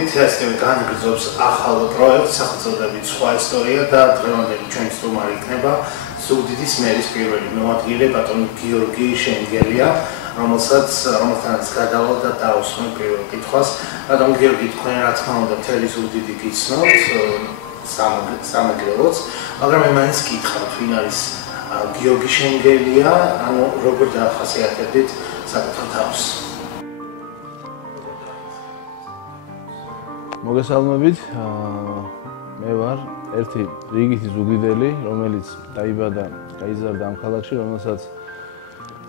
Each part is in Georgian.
მოგებით, ასევე განაგრძობს ახალ პროექტს, სახელწოდებით სხვა ისტორია და დღევანდელი ჩვენი სტუმარი იქნება ზუგდიდის მერის პირველი მოადგილე ბატონი გიორგი შენგელია, რომელთანაც გადავალ და დაუსვენ პირველ კითხვას. ბატონ გიორგი, თქვენ რა თქმა უნდა მთელი ზუგდიდი გიცნობთ, სამეგრელოც, მაგრამ მე მაინც გითხავთ, ვინ არის გიორგი შენგელია, ანუ როგორ დაახასიათებდით საკუთარ თავს? მოგესალმებით, მე ვარ ერთი რიგითი ზუგდიდელი, რომელიც დაიბადა, გაიზარდა ამ ქალაქში, რომელსაც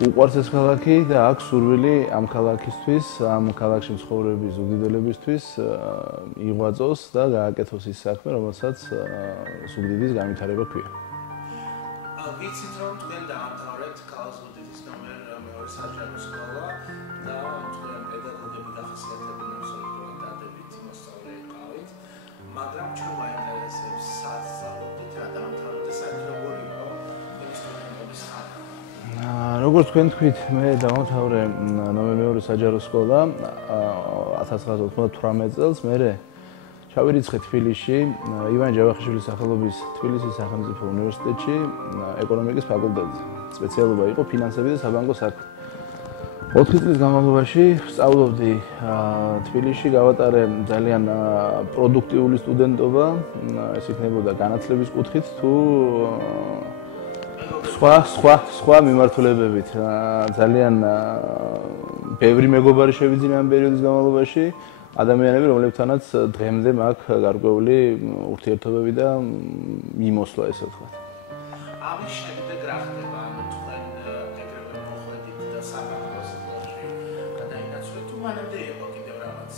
უყვარს ეს ქალაქი და აქვს სურვილი ამ ქალაქისთვის, ამ ქალაქში მცხოვრები ზუგდიდებისთვის იღვაწოს და გააკეთოს ის საქმე, რომელსაც ზუგდიდის განვითარება ქვია. ვიცით, რომ თქვენ დაამთავრეთ ქალაქ ზუგდიდის ნომერ 2 საჯარო სკოლა და თქვენ პედაგოგები გახასიათებდნენ აბსოლუტურად დადებითი მოსწავლე იყავით, მაგრამ ჩვენ მაინტერესებს სასწავლებლით რა დაამთავრეთ და საერთოდ როგორი იყო თქვენი სტუდენტობის ხანა? როგორც თქვენ თქვით, მე დავამთავრე ნომერ 2 საჯარო სკოლა 1998 წელს, მერე ჩავირიცხე თბილისში, ივანე ჯავახიშვილის სახელობის თბილისის სახელმწიფო უნივერსიტეტში, ეკონომიკის ფაკულტეტზე. სპეციალობა იყო ფინანსები და საბანკო საქმე. 4 წლის განმავლობაში სწავლობდი თბილისში, გავატარე ძალიან პროდუქტიული სტუდენტობა, ეს იქნებოდა განათლების კუთხით თუ სხვა მიმართულებებით. ძალიან ბევრი მეგობარი შევიძინე ამ პერიოდის განმავლობაში. ადამიანები, რომლებთანაც დღემდე მაქვს გარკვეული ურთიერთობები და მიმოსვლა, ესე ვთქვათ. ამის შემდეგ რა ხდება? ანუ თქვენ ეგრევე მოხვედით და საბანკოში გადაინაცვლეთ თუ მანამდე იყო კიდევ რაღაც?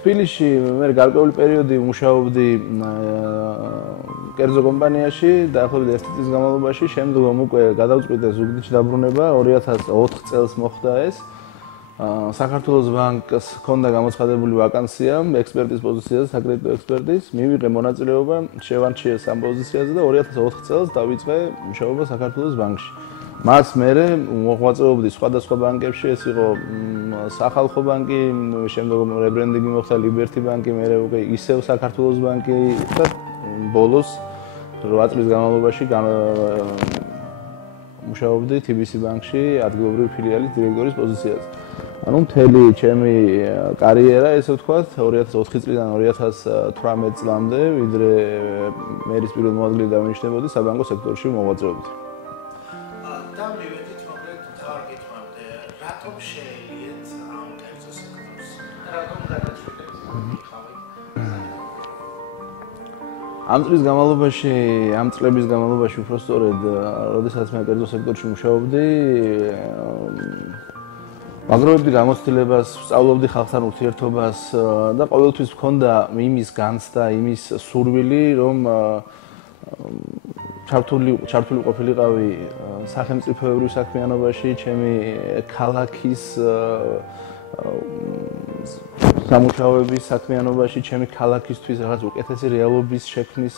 თბილისში მე გარკვეული პერიოდი მუშაობდი კერძო კომპანიაში, დაახლოებით 1 წლის განმავლობაში, შემდგომ უკვე გადავწყვიტე ზუგდიდში დაბრუნება, 2004 წელს მოხდა ეს. საქართველოს ბანკს ჰქონდა გამოცხადებული ვაკანსია ექსპერტის პოზიციაზე, საკრედიტო ექსპერტის, მივიღე მონაწილეობა, შევარჩიეს ამ პოზიციაზე და 2004 წელს დავიწყე მუშაობა საქართველოს ბანკში. მას მერე მოღვაწეობდი სხვადასხვა ბანკებში, ეს იყო სახალხო ბანკი, შემდგომ რებრენდინგი მოხდა ლიბერტი ბანკი, მერე უკვე ისევ საქართველოს ბანკი და ბოლოს 8 წლის განმავლობაში მუშაობდი TBC ბანკში, ადგილობრივი ფილიალის დირექტორის პოზიციაზე. ანუ მთელი ჩემი კარიერა, ესე ვთქვათ, 2004 წლიდან 2018 წლამდე, ვიდრე მერის პირველ მოადგილედ დავინიშნებოდი, საბანკო სექტორში მოღვაწეობდი. და მივედით მოკლედ თავარ კითხვამდე, რატომ შეელიეთ ამ კერძო სექტორს? რატომ გადაწყვეტეთ იქავით? ამ წლების განმავლობაში უბრალოდ, როდესაც მე კერძო სექტორში მუშაობდი, მაგრობდი გამოცდილებას, სწავლობდი ხალხთან ურთიერთობას და ყოველთვის მქონდა იმის განცდა, იმის სურვილი, რომ ჩართული ყოფილიყავი სახელმწიფოებრივ საქმიანობაში, ჩემი ქალაქის სამუშაოების საქმიანობაში, ჩემი ქალაქისთვის რაღაც უკეთესი რეალობის შექმნის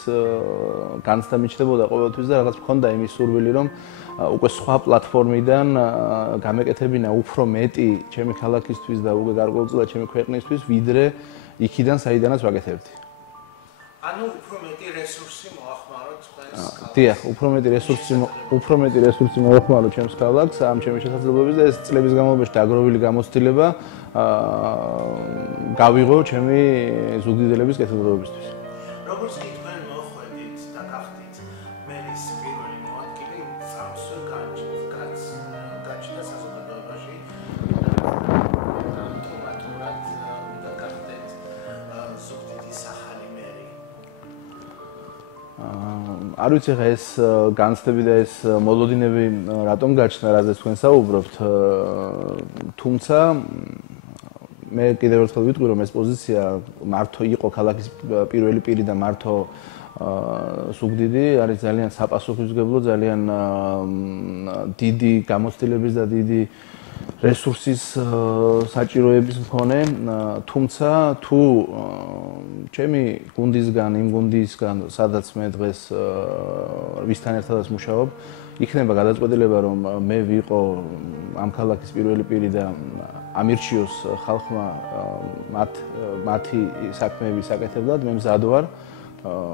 განცდა მიჩნდებოდა ყოველთვის და რაღაც მქონდა იმის სურვილი, რომ უკვე სხვა პლატფორმიდან გამეკეთებინა უფრო მეტი ჩემი ქალაქისთვის და უკვე გარკვეულწილად ჩემი ქვეყნისთვის, ვიდრე იქიდან, საიდანაც ვაკეთებდი. ანუ უფრო მეტი რესურსი მოახმაროთ თქვენს ქალაქს? დიახ, უფრო მეტი რესურსი მოახმარო ჩემს ქალაქს, ამ ჩემი შესაძლებლობების და ეს წლების განმავლობაში დაგროვილი გამოცდილება გავიღო ჩემი ზუგდიდელების კეთილდღეობისთვის. როგორც კი თქვენ მოხვედით და გახდით მერის პირველი მოადგილე, წამსვე გაჩნდა საზოგადოებაში ავტომატურად უნდა გახდეთ ზუგდიდის ახალი მერი. არ ვიცი ხა ეს განცდები და ეს მოლოდინები რატომ გაჩნდა, რაზეც თქვენ საუბრობთ, თუმცა მე კიდევ ერთხელ ვიტყვი, რომ ეს პოზიცია მართო იყო ქალაქის პირველი პირი და მართო ზუგდიდი არის ძალიან საპასუხისმგებლო, ძალიან დიდი გამოცდილების და დიდი რესურსის საჭიროების მქონე, თუმცა თუ ჩემი გუნდისგან, იმ გუნდისგან, სადაც მე დღეს ვისთან ერთადაც მუშაობ, იქნება გადაწყვეტილება, რომ მე ვიყო ამ ქალაქის პირველი პირი და ამირჩიოს ხალხმა მათი საქმეების საკეთებლად, მე მზად ვარ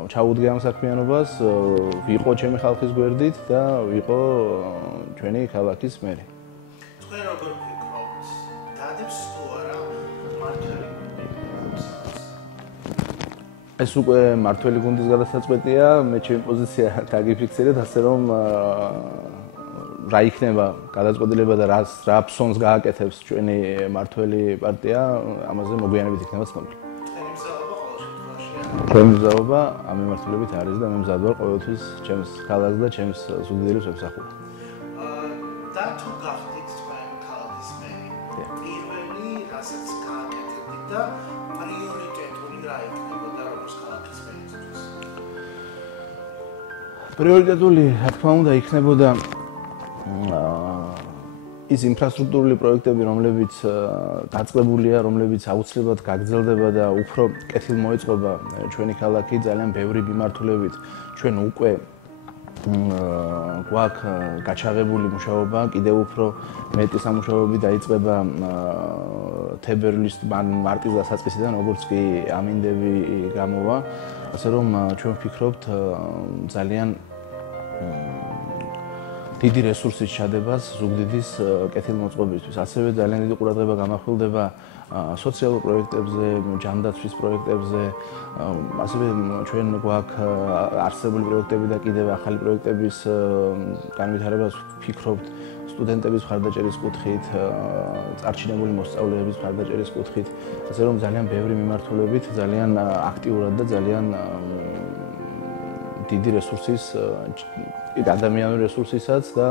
ჩავუდგე ამ საქმიანობას, ვიყო ჩემი ხალხის გვერდით და ვიყო ჩვენი ქალაქის მერი. თქვენ როგორ ფიქრობთ? დადებს თუ არა მართველი გუნდი? ეს უკვე მართველი გუნდის გადასაწყვეტია, მე ჩემი პოზიცია დაგიფიქსირეთ, ასე რომ რა იქნება გადაწყვეტილება და რა ფსონს გააკეთებს ჩვენი მართველი პარტია, ამაზე მოგვიანებით იქნება ცნობილი. თქვენი მზაობა ყოველ შემთხვევაში. ჩემი მზაობა ამ მიმართულებით არის და მე მზად ვარ ყოველთვის ჩემს ქალაქს და ჩემს ზუგდიდელებს ვემსახურებ. და თუ გახდით თქვენ ქალაქის მერი, პირველი რასაც გააკეთებდით და პრიორიტეტული რა იქნებოდა როგორც ქალაქის მერისთვის? პრიორიტეტული, რა თქმა უნდა, იქნებოდა ის ინფრასტრუქტურული პროექტები, რომლებიც დაწყებულია, რომლებიც აუცილებლად გაგრძელდება და უფრო კეთილმოეწყობა ჩვენი ქალაქი ძალიან ბევრი მიმართულებით. ჩვენ უკვე გვაქვს გაჩაღებული მუშაობა, კიდევ უფრო მეტი სამუშაოები დაიწყება თებერვლის მარტის დასაწყისიდან, როგორც კი ამინდები გამოვა, ასე რომ ჩვენ ვფიქრობთ ძალიან დიდი რესურსის ჩადებას ზუგდიდის კეთილმოწყობისთვის. ასევე ძალიან დიდი ყურადღება გამახვილდება სოციალურ პროექტებზე, ჯანდაცვის პროექტებზე, ასევე ჩვენ გვაქვს არსებული პროექტები და კიდევ ახალი პროექტების განვითარებას ვფიქრობთ სტუდენტების მხარდაჭერის კუთხით, წარჩინებული მოსწავლეების მხარდაჭერის კუთხით, ასე რომ ძალიან ბევრი მიმართულებით, ძალიან აქტიურად და ძალიან დიდი რესურსის, ადამიანური რესურსისაც და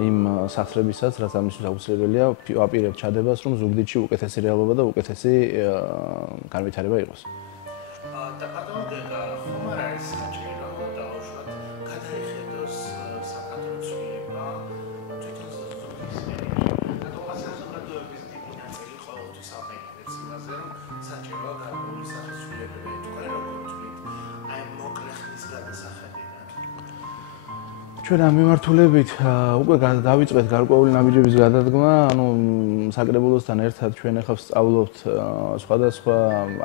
იმ სახსრებისაც, რაც ამისთვის აუცილებელია, ვაპირებ ჩადებას, რომ ზუგდიდში უკეთესი რეალობა და უკეთესი განვითარება იყოს. და ბატონო გეგა, ხომ არ არის საჭირო დაუშვათ გადაიხედოს საკადრო ცვლილება თვითონ ზუგდიდის მერიაში? რატომ საზოგადოების დიდი ნაწილი ყოველთვის აღიარებს იმაზე, რომ საჭიროა გარკვეული სახის ცვლილებები. თქვენ როგორ თვლით აი მოკლე ხნის გადასახედიდან? ჩვენ ამ მიმართულებით უკვე დავიწყეთ გარკვეული ნაბიჯების გადადგმა, ანუ საკრებულოსთან ერთად ჩვენ ახლა ვსწავლობთ სხვადასხვა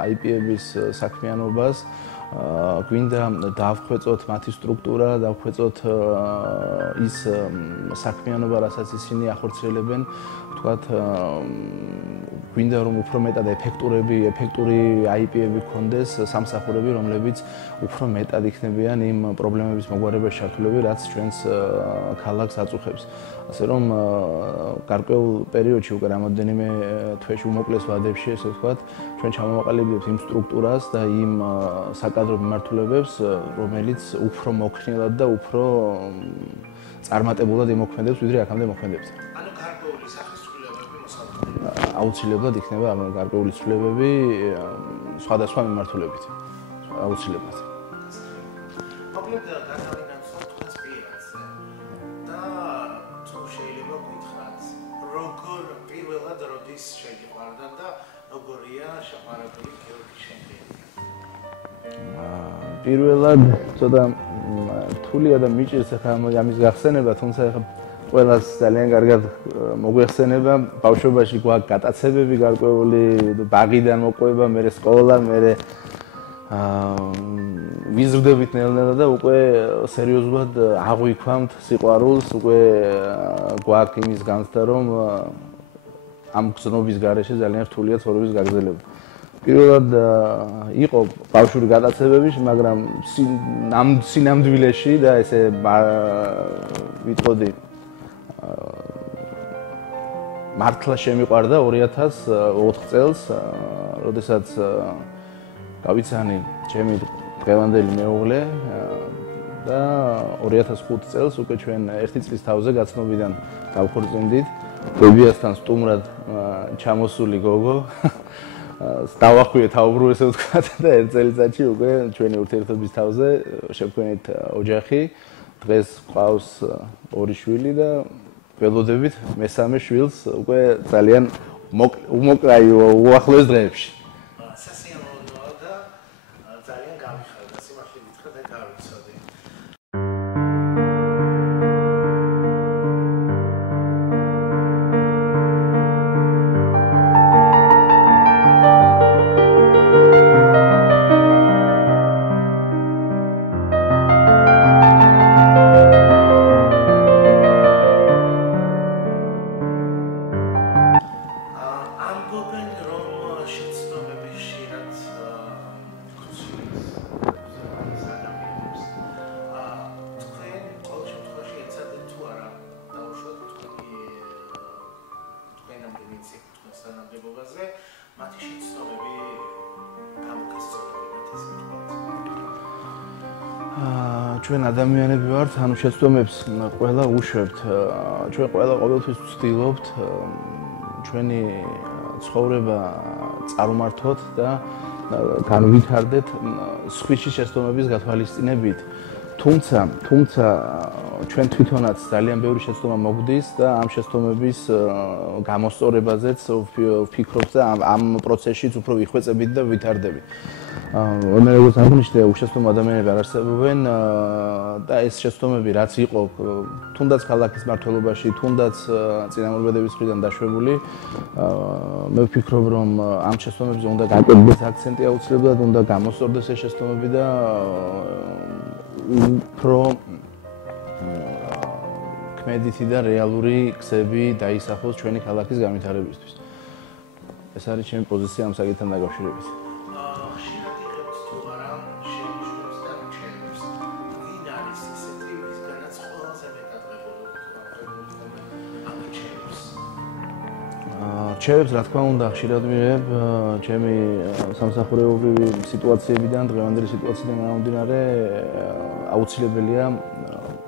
IP-ების საქმიანობას, გვინდა დავხვეწოთ მათი სტრუქტურა, დავხვეწოთ ის საქმიანობა, რასაც ისინი ახორციელებენ, ვთქვათ, გვინდა რომ უფრო მეტად ეფექტური IP-ები გქონდეს, სამსახურები, რომლებიც უფრო მეტად იქნებიან იმ პრობლემების მოგვარებაში ჩართულები, რაც ჩვენს ქალაქს აწუხებს. ასე რომ გარკვეულ პერიოდში უკვე რამოდენიმე თვეში უმოკლეს ვადებში, ესე ვთქვათ, ჩვენ ჩამოვაყალიბებთ იმ სტრუქტურას და იმ საკადრო მიმართულებებს, რომელიც უფრო მოქნილად და უფრო წარმატებულად იმოქმედებს, ვიდრე აქამდე მოქმედებდა. ანუ გარკვეული სახის ცვლილებები მოსალოდნელია. აუცილებლად იქნება ამ გარკვეული ცვლილებები სხვადასხვა მიმართულებით. აუცილებლად. მოკლედ გადავინაცვლოთ თქვენს პირადზე და თუ შეიძლება გითხრათ, როგორ პირველად როდის შეგიყვარდათ და როგორია შეყვარებული გიორგი შენგელი? პირველად ცოტა რთულია და მიჭირს ახლა ამის გახსენება, თუმცა ახლა ყველას ძალიან კარგად მოგვეხსენება, ბავშვობაში გვაქვს გატაცებები გარკვეული, ბაღიდან მოყვება, მერე სკოლა, მერე ვიზრდებით ნელ-ნელა და უკვე სერიოზულად აღვიქვამთ სიყვარულს, უკვე გვაქვს იმის განცდა, რომ ამ გზნობის გარეშე ძალიან რთულია ცხოვრების გაგრძელება. პირველად იყო ბავშვური გატაცებები, მაგრამ ამ სინამდვილეში და ესე ვიტყოდი მართლა შემიყვარდა 2004 წელს, როდესაც გავიცანი ჩემი დღევანდელი მეუღლე და 2005 წელს უკვე ჩვენ ერთი წლის თავზე გაცნობიდან გავქორწინდით, ბებიასთან სტუმრად ჩამოსული გოგო. დავახვიეთ აუბრუ ესე ვთქვათ და ერთ წელიწადში უკვე ჩვენი ურთიერთობის თავზე შევქმნით ოჯახი. დღეს გვყავს ორი შვილი და ველოდებით მესამე შვილს უკვე ძალიან უმოკლაი უახლოეს დღეებში. სასიამოვნოა და ძალიან გამიხარდა სიმართლე გითხრა და გავიცოდი. ჩვენ ადამიანები ვართ, ანუ შეცდომებს ყველა უშვებთ. ჩვენ ყველა ყოველთვის ვცდილობთ ჩვენი ცხოვრება წარმართოთ და განვითარდეთ სხვისი შეცდომების გათვალისწინებით. თუმცა ჩვენ თვითონაც ძალიან ბევრი შეცდომა მოგვდის და ამ შეცდომების გამოსწორებაზეც ვფიქრობთ და ამ პროცესშიც უფრო ვიხვეწებით და ვითარდებით. მე როგორც აღნიშნე, უშეცდომო ადამიანები არ არსებობენ და ეს შეცდომები რაც იყო, თუნდაც ქალაქის მმართველობაში, თუნდაც წინამორბედების მხრიდან დაშვებული, მე ვფიქრობ, რომ ამ შეცდომებზე უნდა გაკეთდეს აქცენტი აუცილებლად, უნდა გამოსწორდეს ეს შეცდომები და უფრო ქმედითი და რეალური გზები დაისახოს ჩვენი ქალაქის განვითარებისთვის. ეს არის ჩემი პოზიცია ამ საკითხთან დაკავშირებით. რჩევებს, რა თქმა უნდა, ხშირად მიღებ ჩემი სამსახურეობრივი სიტუაციებიდან, დღევანდელი სიტუაციიდან გამომდინარე, აუცილებელია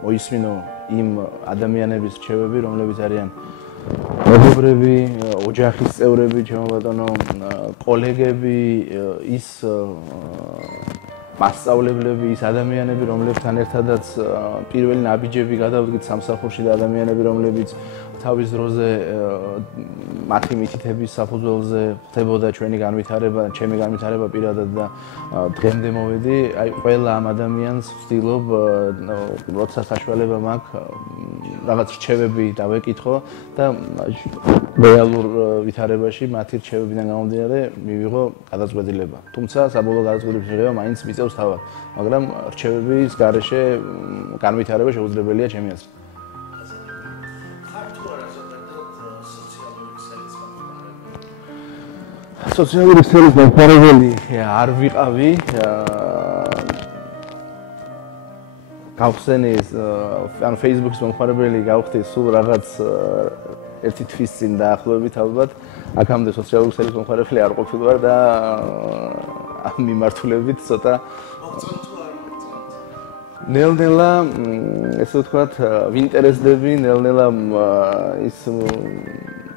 მოისმინო იმ ადამიანების რჩევები, რომლებიც არიან მეგობრები, ოჯახის წევრები, ჩემო ბატონო, კოლეგები, ის მასწავლებლები, ის ადამიანები, რომლებთან ერთადაც პირველი ნაბიჯები გადავდგით სამსახურში და ადამიანები, რომლებიც თავის დროზე მათი მითითების საფუძველზე ხდებოდა ჩვენი განვითარება, ჩემი განვითარება პირადად და დღემდე მოვედი, აი ყველა ამ ადამიანს ვცდილობ, როცა საშუალება მაქვს, რაღაც რჩევები დავეკითხო და რეალურ ვითარებაში მათი რჩევებიდან გამომდინარე მივიღო გადაწყვეტილება. თუმცა საბოლოო გადაწყვეტილების მიღება მაინც მიწევს თავად, მაგრამ რჩევების გარეშე განვითარება შეუძლებელია ჩემი აზრით. სოციალური ქსელის მომხმარებელი არ ვიყავი. გავხსენის, ანუ Facebook-ის მომხმარებელი გავხდი სულ რაღაც ერთი თვის წინ დაახლოებით ალბათ. აქამდე სოციალური ქსელის მომხმარებელი არ ყოფილი ვარ და ამ მიმართულებით ცოტა ნელ-ნელა, ესე ვთქვათ, ვინტერესდები, ნელ-ნელა ის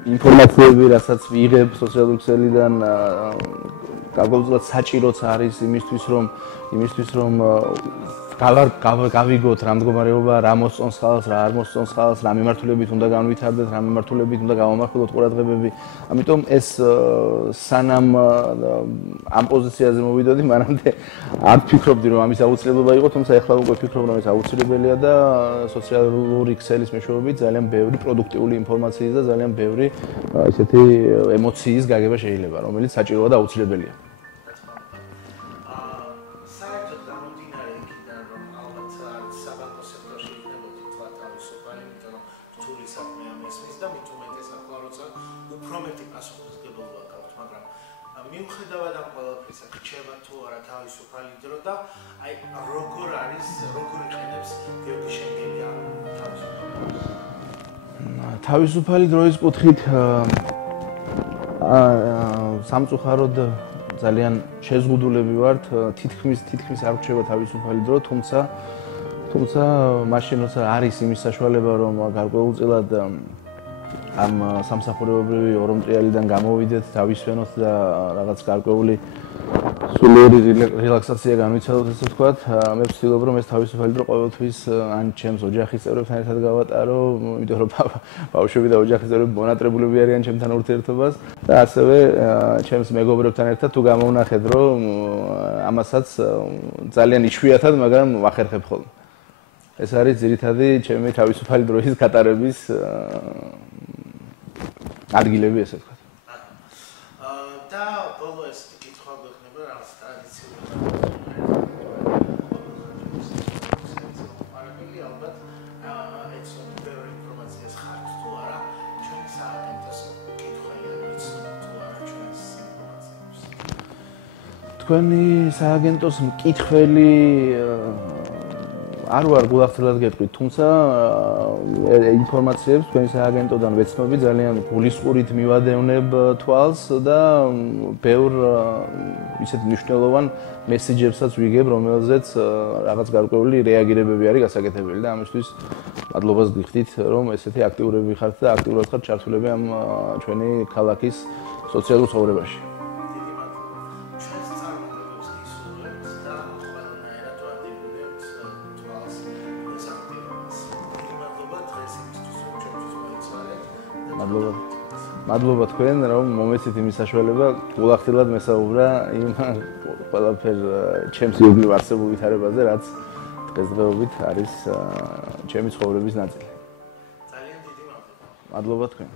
ინფორმაციები, რასაც ვიღებ სოციალური ქსელიდან, გარკვეულწილად საჭიროც არის იმისთვის, რომ გავიგოთ რა მდგომარეობა, რა მოსწონს ხალხს, რა არ მოსწონს ხალხს, რა მიმართულებით უნდა განვითარდეთ, რა მიმართულებით უნდა გავამახვილოთ ყურადღებები. ამიტომ ეს სანამ ამ პოზიციაზე მოვიდოდი, მანამდე არ ვფიქრობდი, რომ ამის აუცილებლობა იყო, თუმცა ეხლა უკვე ვფიქრობ, რომ ეს აუცილებელია და სოციალური ქსელის მეშვეობით ძალიან ბევრი პროდუქტიული ინფორმაციის და ძალიან ბევრი ესეთი ემოციის გაგება შეიძლება, რომელიც საჭიროა და აუცილებელია. მიუხედავად ამ ყველაფრისა, რჩება თუ არა თავისუფალი დრო და აი როგორ იყენებს გიორგი შენგელია თავისუფალი დროის კუთხით სამწუხაროდ ძალიან შეზღუდულები ვართ, თითქმის არ რჩება თავისუფალი დრო, თუმცა მაშინ როცა არის იმის საშუალება, რომ გარკვეულწილად ამ სამსახურეობრივი ორომტრიალიდან გამოვიდეთ, დავისვენოთ და რაღაც გარკვეული სულიერი რელაქსაცია განვიცადოთ, ესე ვთქვათ. მე ვცდილობ რომ ეს თავისუფალი დრო ყოველთვის ან ჩემს ოჯახის წევრებთან ერთად გავატარო, იმიტომ რომ ბავშვები და ოჯახის წევრები მონატრებულები არიან ჩემთან ურთიერთობას და ასევე ჩემს მეგობრებთან ერთად თუ გამოვნახეთ რომ ამასაც ძალიან იშვიათად, მაგრამ ვახერხებ ხოლმე. ეს არის ძირითადი ჩემი თავისუფალი დროის გატარების ადგილები, ესე ვთქვათ. და ბოლო ეს კითხვა გვექნება რაღაც ტრადიციული არაბელი ალბათ ეცნობ ბევრი ინფორმაციას ხართ თუ არა ჩვენი სააგენტოს კითხვაა ეცნობ თუ არა ჩვენს ინფორმაციას თქვენი სააგენტოს მკითხველი არ ვარ გულახდილად გეტყვით, თუმცა ინფორმაციებს თქვენი სააგენტოდან ვეცნობი, ძალიან გულისყურით მივადევნებ თვალს და ბევრ ისეთ მნიშვნელოვან მესიჯებსაც ვიგებ, რომელზეც რაღაც გარკვეული რეაგირებები არის გასაკეთებელი და ამისთვის მადლობას გიხდით, რომ ესეთი აქტიურები ხართ და აქტიურად ხართ ჩართულები ამ ჩვენი ქალაქის სოციალურ ცხოვრებაში. მადლობა თქვენ, რომ მომეცით იმის საშუალება, გულახდილად მესაუბრა იმ ყველაფერ ჩემს ირგვლივ არსებულ ვითარებაზე, რაც დღესდღეობით არის ჩემი ცხოვრების ნაწილი. ძალიან დიდი მადლობა. მადლობა თქვენ.